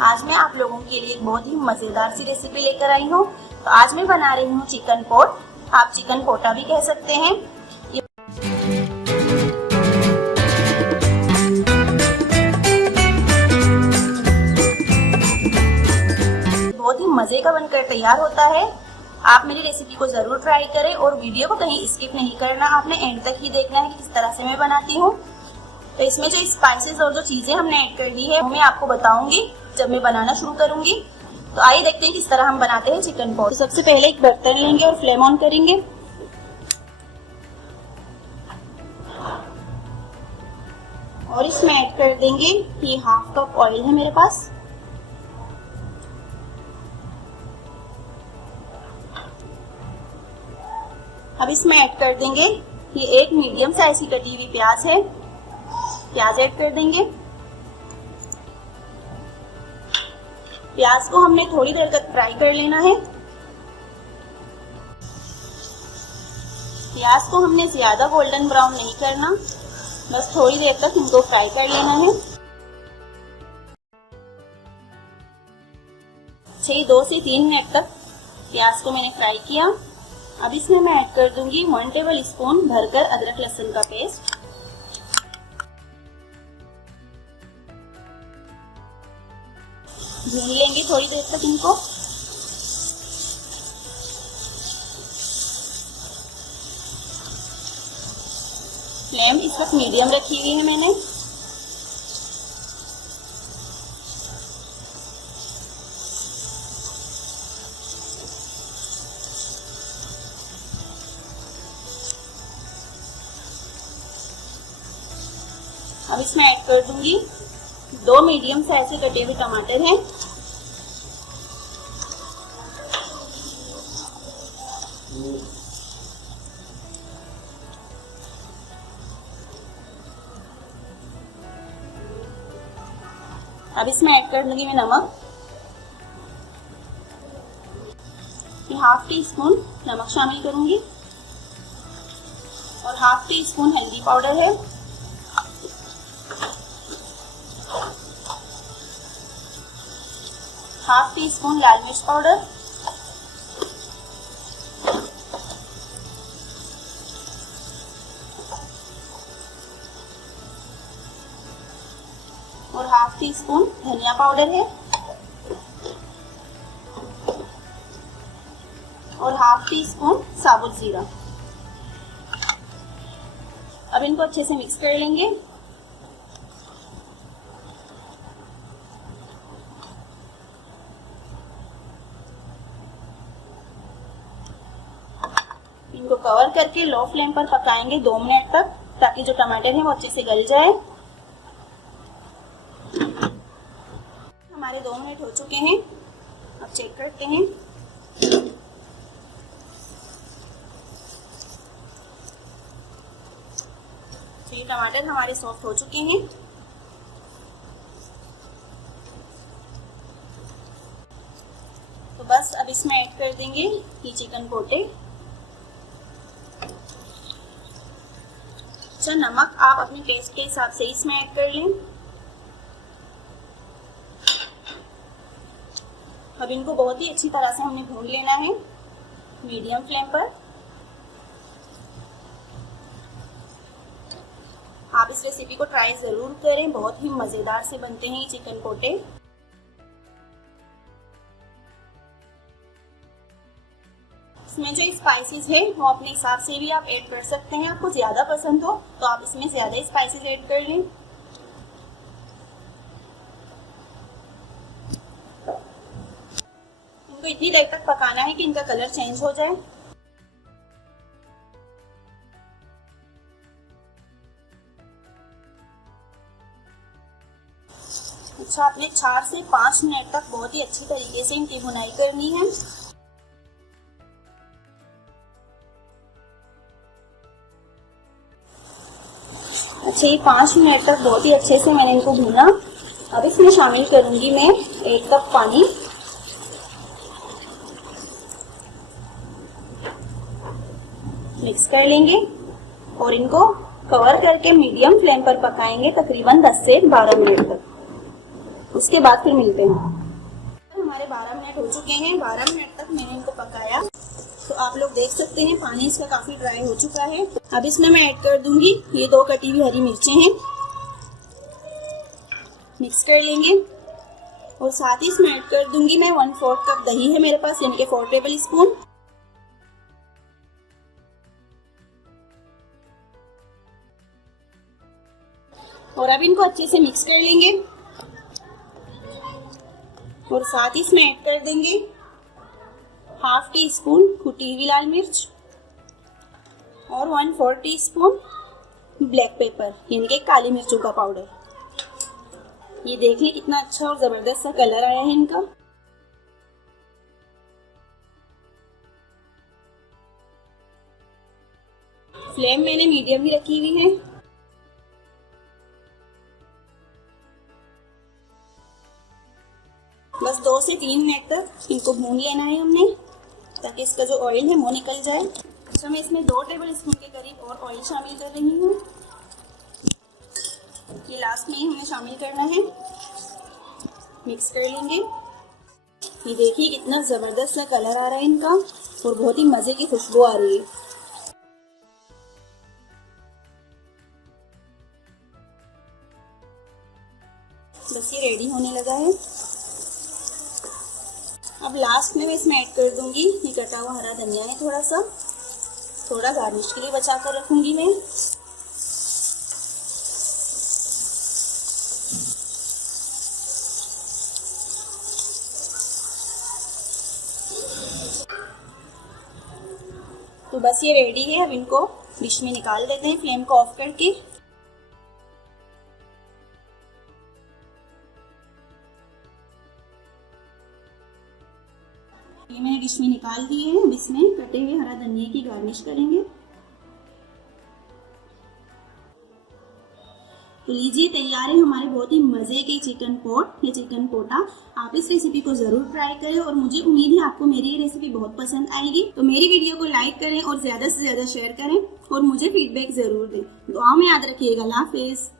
आज मैं आप लोगों के लिए एक बहुत ही मजेदार सी रेसिपी लेकर आई हूँ। तो आज मैं बना रही हूँ चिकन पोट, आप चिकन पोटा भी कह सकते हैं। ये बहुत ही मजे का बनकर तैयार होता है। आप मेरी रेसिपी को जरूर ट्राई करें और वीडियो को कहीं स्किप नहीं करना, आपने एंड तक ही देखना है कि किस तरह से मैं बनाती हूँ। तो इसमें जो स्पाइसेस और जो चीजें हमने ऐड कर दी है वो मैं आपको बताऊंगी जब मैं बनाना शुरू करूंगी। तो आइए देखते हैं किस तरह हम बनाते हैं चिकन पोट। तो सबसे पहले एक बर्तन लेंगे और फ्लेम ऑन करेंगे। और इसमें ऐड कर देंगे, ये हाफ कप ऑयल है मेरे पास। अब इसमें ऐड कर देंगे, ये एक मीडियम साइज की कटी हुई प्याज है, प्याज ऐड कर देंगे। प्याज को हमने थोड़ी देर तक फ्राई कर लेना है। प्याज को हमने ज्यादा गोल्डन ब्राउन नहीं करना, बस थोड़ी देर तक इनको फ्राई कर लेना है। 2 से 3 मिनट तक प्याज को मैंने फ्राई किया। अब इसमें मैं ऐड कर दूंगी 1 टेबल स्पून भरकर अदरक लहसुन का पेस्ट। भून लेंगे थोड़ी देर तक इनको। फ्लेम इस वक्त मीडियम रखी हुई है मैंने। अब इसमें ऐड कर दूंगी 2 मीडियम साइज के कटे हुए टमाटर हैं। अब इसमें ऐड कर दूंगी मैं नमक, हाफ टी स्पून नमक शामिल करूंगी और हाफ टी स्पून हल्दी पाउडर है। हाफ टी स्पून लाल मिर्च पाउडर, और हाफ टी स्पून धनिया पाउडर है और हाफ टी स्पून साबुत जीरा। अब इनको अच्छे से मिक्स कर लेंगे। इनको कवर करके लो फ्लेम पर पकाएंगे 2 मिनट तक, ताकि जो टमाटर है वो अच्छे से गल जाए। हमारे 2 मिनट हो चुके हैं, अब चेक करते हैं। ये टमाटर हमारे सॉफ्ट हो चुके हैं। तो बस अब इसमें ऐड कर देंगे ये चिकन पोटे। अच्छा, नमक आप अपने टेस्ट के हिसाब से इसमें ऐड कर लें। अब इनको बहुत ही अच्छी तरह से हमने भून लेना है मीडियम फ्लेम पर। आप इस रेसिपी को ट्राई जरूर करें, बहुत ही मजेदार से बनते हैं ये चिकन पोटे। इसमें जो स्पाइसेस है वो अपने हिसाब से भी आप ऐड कर सकते हैं। आपको ज्यादा पसंद हो तो आप इसमें ज्यादा स्पाइसेस ऐड कर लें। इनको इतनी देर तक पकाना है कि इनका कलर चेंज हो जाए। अच्छा, आपने 4 से 5 मिनट तक बहुत ही अच्छी तरीके से इनकी भुनाई करनी है। अच्छा, ये 5 मिनट तक बहुत ही अच्छे से मैंने इनको भूना। अब इसमें शामिल करूंगी मैं 1 कप पानी। मिक्स कर लेंगे और इनको कवर करके मीडियम फ्लेम पर पकाएंगे तकरीबन 10 से 12 मिनट तक। उसके बाद फिर मिलते हैं। हमारे 12 मिनट हो चुके हैं। 12 मिनट तक मैंने इनको पकाया। तो आप लोग देख सकते हैं पानी इसका काफी ड्राई हो चुका है। अब इसमें मैं ऐड कर दूंगी ये 2 कटी हुई हरी मिर्चें हैं, मिक्स कर लेंगे। और साथ ही इसमें ऐड कर दूंगी मैं 1/4 कप दही है मेरे पास, यानी कि 4 टेबल स्पून। और अब इनको अच्छे से मिक्स कर लेंगे। और साथ ही इसमें ऐड कर देंगे 1/2 टीस्पून कुटी हुई लाल मिर्च और 1/4 टीस्पून ब्लैक पेपर, यानी कि काली मिर्चों का पाउडर। ये देखिए कितना अच्छा और जबरदस्त सा कलर आया है इनका। फ्लेम मैंने मीडियम ही रखी हुई है। बस 2 से 3 मिनट तक इनको भून लेना है हमने, ताकि इसका जो ऑयल है वो निकल जाए। अच्छा, मैं इसमें 2 टेबल स्पून के करीब और ऑयल शामिल कर रही हूँ। ये लास्ट में ही हमें शामिल करना है। मिक्स कर लेंगे। ये देखिए कितना जबरदस्त सा कलर आ रहा है इनका और बहुत ही मजे की खुशबू आ रही है। बस ये रेडी होने लगा है। अब लास्ट में मैं इसमें ऐड कर दूंगी ये कटा हुआ हरा धनिया है, थोड़ा गार्निश के लिए बचा कर रखूंगी मैं। तो बस ये रेडी है। अब इनको डिश में निकाल देते हैं फ्लेम को ऑफ करके। ये मैंने डिश में निकाल दिए हैं। अब इसमें कटे हुए हरा धनिया की गार्निश करेंगे। तो लीजिए तैयार है हमारे बहुत ही मजे के चिकन पोट या चिकन पोटा। आप इस रेसिपी को जरूर ट्राई करें और मुझे उम्मीद है आपको मेरी ये रेसिपी बहुत पसंद आएगी। तो मेरी वीडियो को लाइक करें और ज्यादा से ज्यादा शेयर करें और मुझे फीडबैक जरूर दें। दुआ में याद रखिएगा। अल्लाह हाफिज।